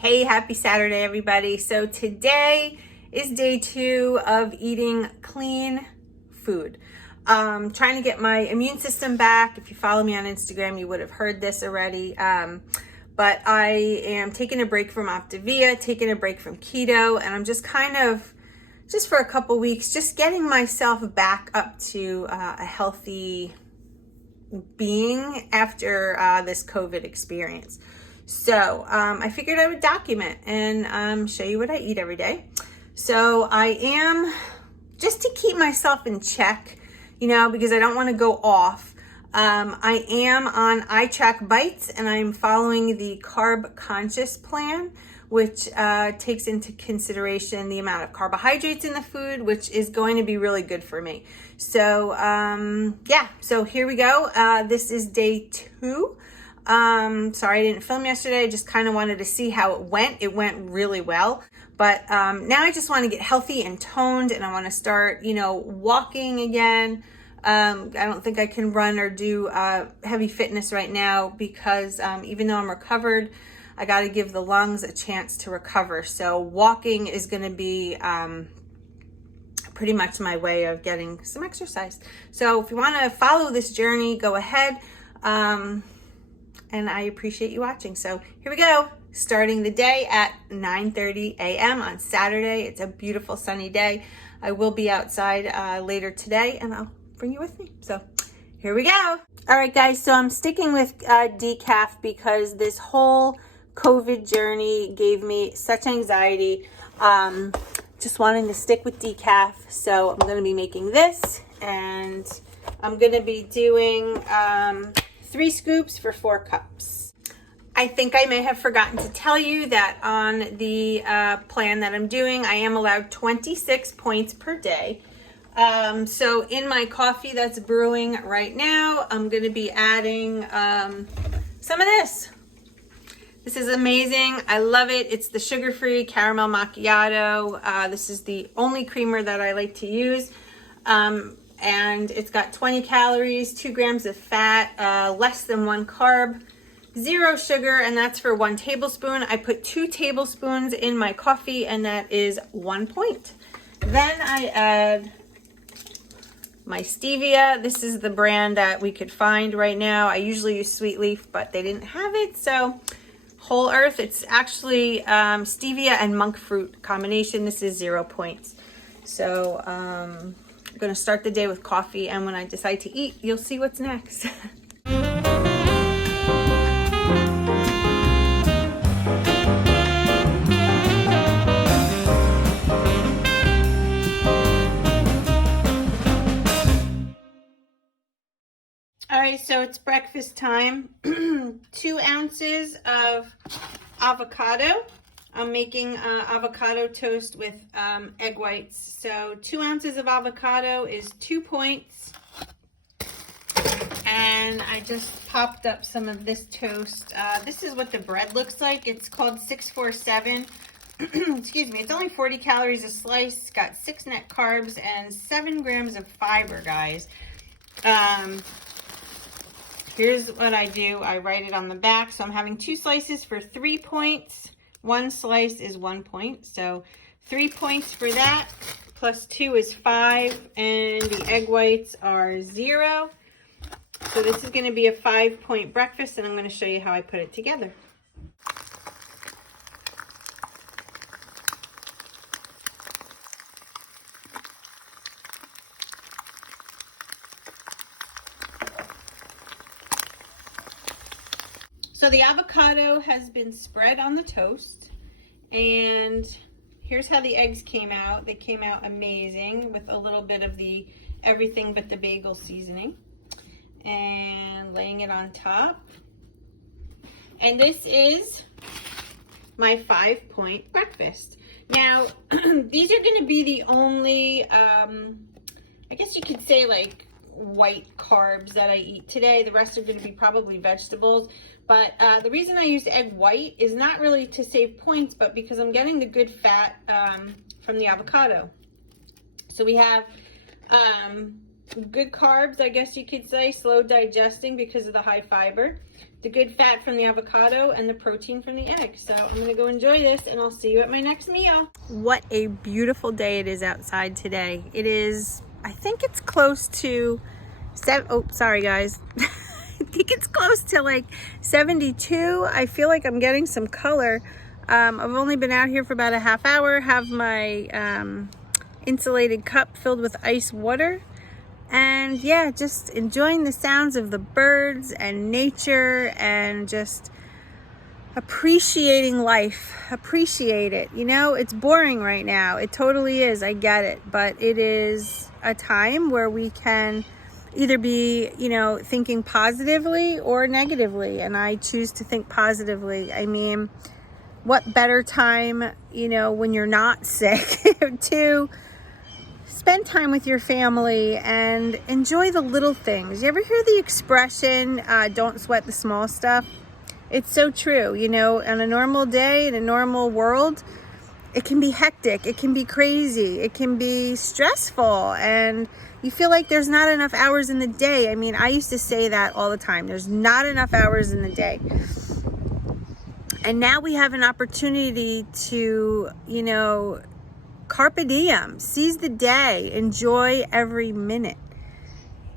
Hey, happy Saturday, everybody. So today is day 2 of eating clean food. Trying to get my immune system back. If you follow me on Instagram, you would have heard this already. But I am taking a break from Optavia, taking a break from keto, and I'm just just for a couple weeks, just getting myself back up to a healthy being after this COVID experience. So I figured I would document and show you what I eat every day. So I am, just to keep myself in check, because I don't want to go off. I am on iTrack Bites and I'm following the Carb Conscious plan, which takes into consideration the amount of carbohydrates in the food, which is going to be really good for me. So so here we go. This is day 2. Sorry I didn't film yesterday. I just kind of wanted to see how it went. It went really well. But now I just want to get healthy and toned, and I want to start, walking again. I don't think I can run or do heavy fitness right now because even though I'm recovered, I got to give the lungs a chance to recover. So walking is going to be pretty much my way of getting some exercise. So if you want to follow this journey, go ahead. And I appreciate you watching. So here we go. Starting the day at 9:30 a.m. on Saturday. It's a beautiful sunny day. I will be outside later today and I'll bring you with me. So here we go. All right, guys. So I'm sticking with decaf because this whole COVID journey gave me such anxiety. Just wanting to stick with decaf. So I'm going to be making this, and I'm going to be doing 3 scoops for 4 cups. I think I may have forgotten to tell you that on the plan that I'm doing, I am allowed 26 points per day. So in my coffee that's brewing right now, I'm going to be adding some of this. This is amazing. I love it. It's the sugar-free caramel macchiato. This is the only creamer that I like to use. And it's got 20 calories, 2 grams of fat, less than 1 carb, 0 sugar, and that's for 1 tablespoon. I put 2 tablespoons in my coffee, and that is 1 point. Then I add my stevia. This is the brand that we could find right now. I usually use Sweet Leaf, but they didn't have it, so Whole Earth. It's actually stevia and monk fruit combination. This is 0 points. So I'm going to start the day with coffee, and when I decide to eat, you'll see what's next. All right, so it's breakfast time. 2 ounces of avocado. I'm making avocado toast with egg whites. So 2 ounces of avocado is 2 points. And I just popped up some of this toast. This is what the bread looks like. It's called 647. Excuse me. It's only 40 calories a slice. It's got 6 net carbs and 7 grams of fiber, guys. Here's what I do. I write it on the back. So I'm having 2 slices for 3 points. 1 slice is 1 point, so 3 points for that, plus 2 is 5, and the egg whites are 0. So this is going to be a 5-point breakfast, and I'm going to show you how I put it together. So the avocado has been spread on the toast, and here's how the eggs came out. They came out amazing with a little bit of the everything but the bagel seasoning, and laying it on top. And this is my 5-point breakfast. Now, these are going to be the only, I guess you could say, like, white carbs that I eat today. The rest are going to be probably vegetables. But the reason I use egg white is not really to save points, but because I'm getting the good fat from the avocado. So we have good carbs, I guess you could say, slow digesting because of the high fiber. the good fat from the avocado and the protein from the egg. So I'm gonna go enjoy this and I'll see you at my next meal. What a beautiful day it is outside today. It is, I think it's close to, oh, sorry guys. I think it's close to like 72. I feel like I'm getting some color. I've only been out here for about a half hour, have my insulated cup filled with ice water. And yeah, just enjoying the sounds of the birds and nature and just appreciating life. Appreciate it. You know, it's boring right now. It totally is. I get it. But it is a time where we can either be, you know, thinking positively or negatively. And I choose to think positively. I mean, what better time, you know, when you're not sick to spend time with your family and enjoy the little things. You ever hear the expression, don't sweat the small stuff? It's so true. You know, on a normal day, in a normal world, it can be hectic, it can be crazy, it can be stressful, and you feel like there's not enough hours in the day. I mean, I used to say that all the time. There's not enough hours in the day. And now we have an opportunity to, you know, carpe diem, seize the day, enjoy every minute.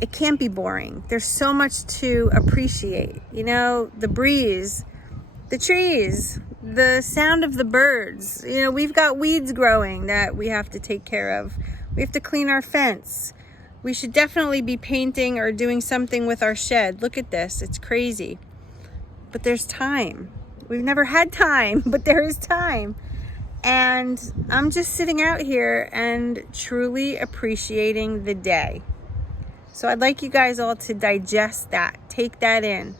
It can't be boring. There's so much to appreciate. You know, the breeze, the trees, the sound of the birds. You know, we've got weeds growing that we have to take care of. We have to clean our fence. We should definitely be painting or doing something with our shed. Look at this, it's crazy. But there's time. We've never had time, but there is time. And I'm just sitting out here and truly appreciating the day. So I'd like you guys all to digest that, take that in.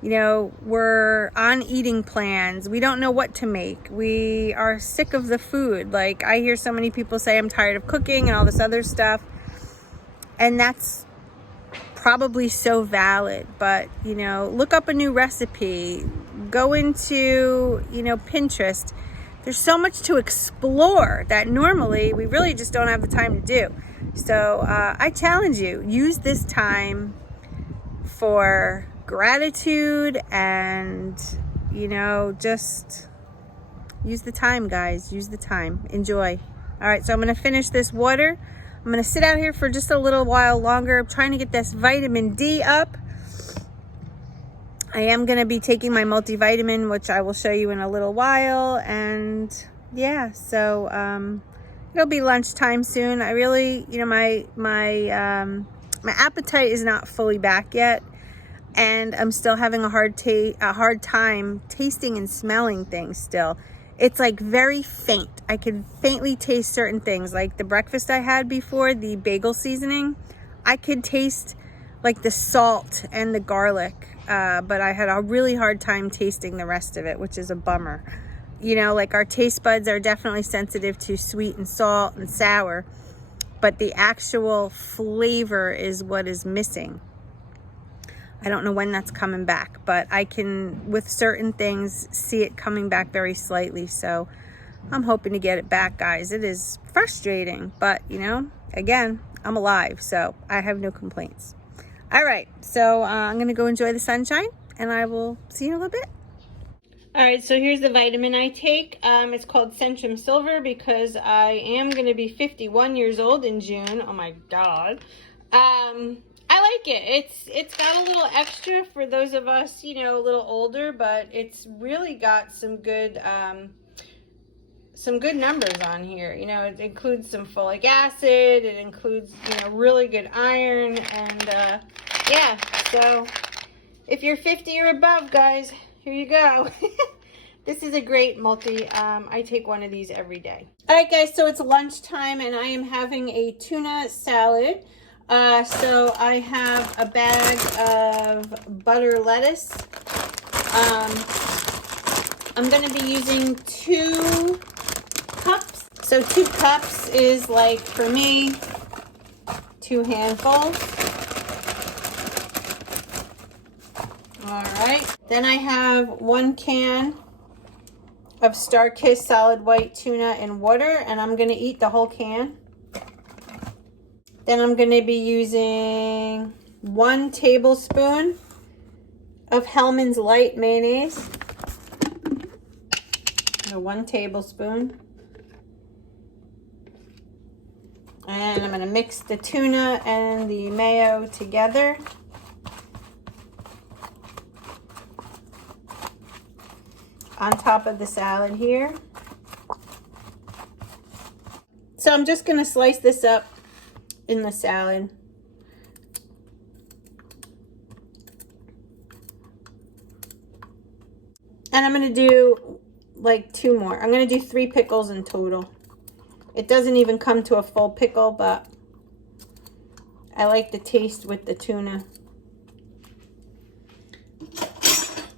You know, we're on eating plans. We don't know what to make. We are sick of the food. Like, I hear so many people say, I'm tired of cooking and all this other stuff. And that's probably so valid. But, you know, look up a new recipe. Go into, you know, Pinterest. There's so much to explore that normally we really just don't have the time to do. So I challenge you, use this time for gratitude and, you know, just use the time, guys. Use the time. Enjoy. All right, so I'm going to finish this water. I'm going to sit out here for just a little while longer. I'm trying to get this vitamin D up. I am going to be taking my multivitamin, which I will show you in a little while. And yeah, so it'll be lunchtime soon. I really, you know, my appetite is not fully back yet. And I'm still having a hard time tasting and smelling things still. It's like very faint. I can faintly taste certain things. Like the breakfast I had before, the bagel seasoning, I could taste like the salt and the garlic. But I had a really hard time tasting the rest of it, which is a bummer. You know, like our taste buds are definitely sensitive to sweet and salt and sour, but the actual flavor is what is missing. I don't know when that's coming back, but I can, with certain things, see it coming back very slightly. So I'm hoping to get it back, guys. It is frustrating, but you know, again, I'm alive, so I have no complaints. All right, so I'm going to go enjoy the sunshine, and I will see you in a little bit. All right, so here's the vitamin I take. It's called Centrum Silver because I am going to be 51 years old in June. Oh, my God. I like it. It's got a little extra for those of us, you know, a little older, but it's really got some good numbers on here. You know, it includes some folic acid. It includes, you know, really good iron. And, yeah, so if you're 50 or above, guys, here you go. This is a great multi. I take one of these every day. All right, guys, so it's lunchtime, and I am having a tuna salad. So I have a bag of butter lettuce. I'm going to be using 2 cups. So 2 cups is like, for me, 2 handfuls. All right. Then I have 1 can of Star-Kissed solid white tuna in water, and I'm going to eat the whole can. Then I'm going to be using 1 tablespoon of Hellmann's Light mayonnaise. 1 tablespoon. And I'm going to mix the tuna and the mayo together. On top of the salad here. So I'm just going to slice this up in the salad. And I'm going to do like 2 more. I'm going to do 3 pickles in total. It doesn't even come to a full pickle, but I like the taste with the tuna.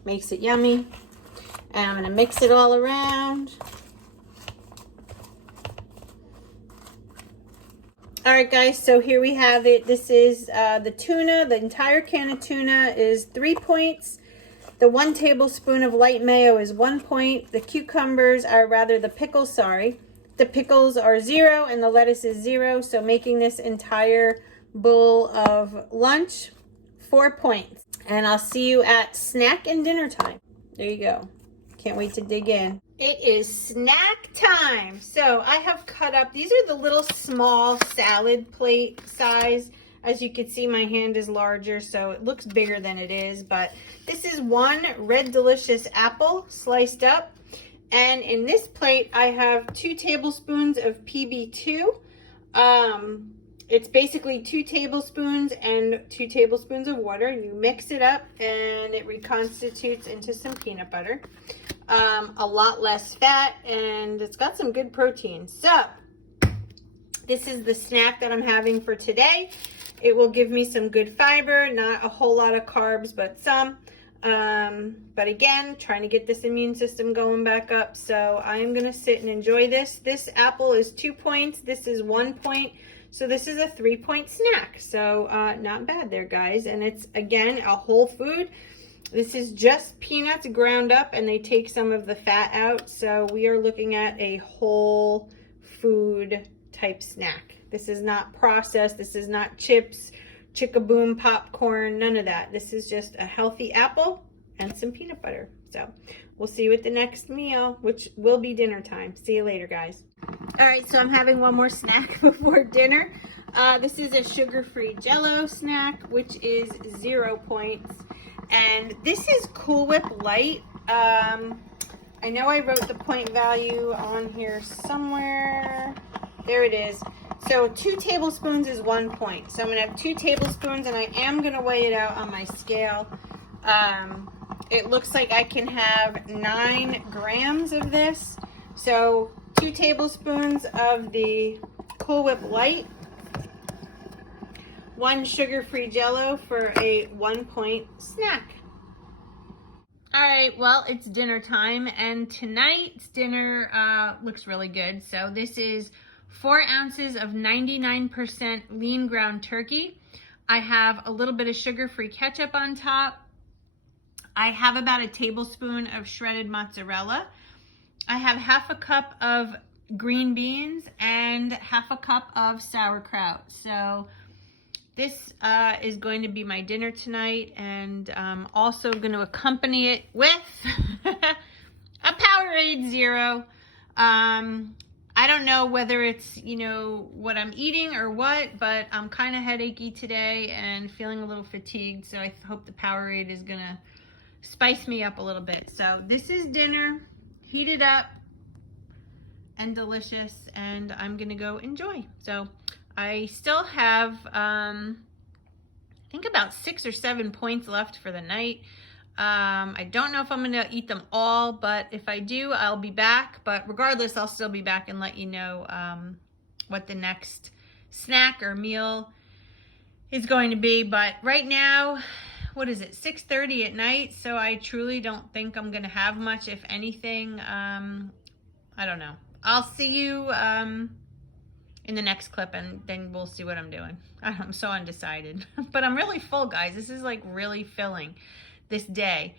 Makes it yummy. And I'm going to mix it all around. All right, guys, so here we have it. This is the tuna. The entire can of tuna is 3 points. The 1 tablespoon of light mayo is 1 point. The cucumbers are, rather the pickles, sorry. The pickles are 0 and the lettuce is 0. So making this entire bowl of lunch 4 points. And I'll see you at snack and dinner time. There you go. Can't wait to dig in. It is snack time. So I have cut up, these are the little small salad plate size. As you can see, my hand is larger, so it looks bigger than it is. But this is 1 red delicious apple sliced up. And in this plate, I have 2 tablespoons of PB2. It's basically 2 tablespoons and 2 tablespoons of water. You mix it up and it reconstitutes into some peanut butter. A lot less fat, and it's got some good protein. So this is the snack that I'm having for today. It will give me some good fiber, not a whole lot of carbs, but some. But again, trying to get this immune system going back up. So I am going to sit and enjoy this. This apple is 2 points. This is 1 point. So this is a 3-point snack. So not bad there, guys. And it's, again, a whole food. This is just peanuts ground up, and they take some of the fat out. So we are looking at a whole food type snack. This is not processed. This is not chips, Chick-a-Boom popcorn, none of that. This is just a healthy apple and some peanut butter. So we'll see you at the next meal, which will be dinner time. See you later, guys. All right, so I'm having one more snack before dinner. This is a sugar-free Jell-O snack, which is 0 points. And this is Cool Whip Light. I know I wrote the point value on here somewhere. There it is. So 2 tablespoons is 1 point. So I'm gonna have 2 tablespoons, and I am gonna weigh it out on my scale. It looks like I can have 9 grams of this. So 2 tablespoons of the Cool Whip Light, 1 sugar-free Jell-O for a 1 point snack. All right, well, it's dinner time, and tonight's dinner looks really good. So this is 4 ounces of 99% lean ground turkey. I have a little bit of sugar-free ketchup on top. I have about a tablespoon of shredded mozzarella. I have half a cup of green beans and half a cup of sauerkraut. So this is going to be my dinner tonight, and I'm also going to accompany it with a Powerade Zero. I don't know whether it's, you know, what I'm eating or what, but I'm kind of headachy today and feeling a little fatigued, so I hope the Powerade is going to spice me up a little bit. So this is dinner, heated up and delicious, and I'm going to go enjoy. So I still have, I think about 6 or 7 points left for the night. I don't know if I'm going to eat them all, but if I do, I'll be back. But regardless, I'll still be back and let you know what the next snack or meal is going to be. But right now, what is it, 6:30 at night? So I truly don't think I'm going to have much, if anything. I don't know. I'll see you in the next clip, and then we'll see what I'm doing. I'm so undecided. But I'm really full, guys. This is like really filling this day.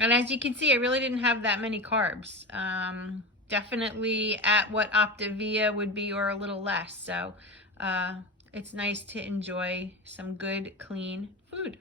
And as you can see, I really didn't have that many carbs. Definitely at what Optavia would be, or a little less. So it's nice to enjoy some good, clean food.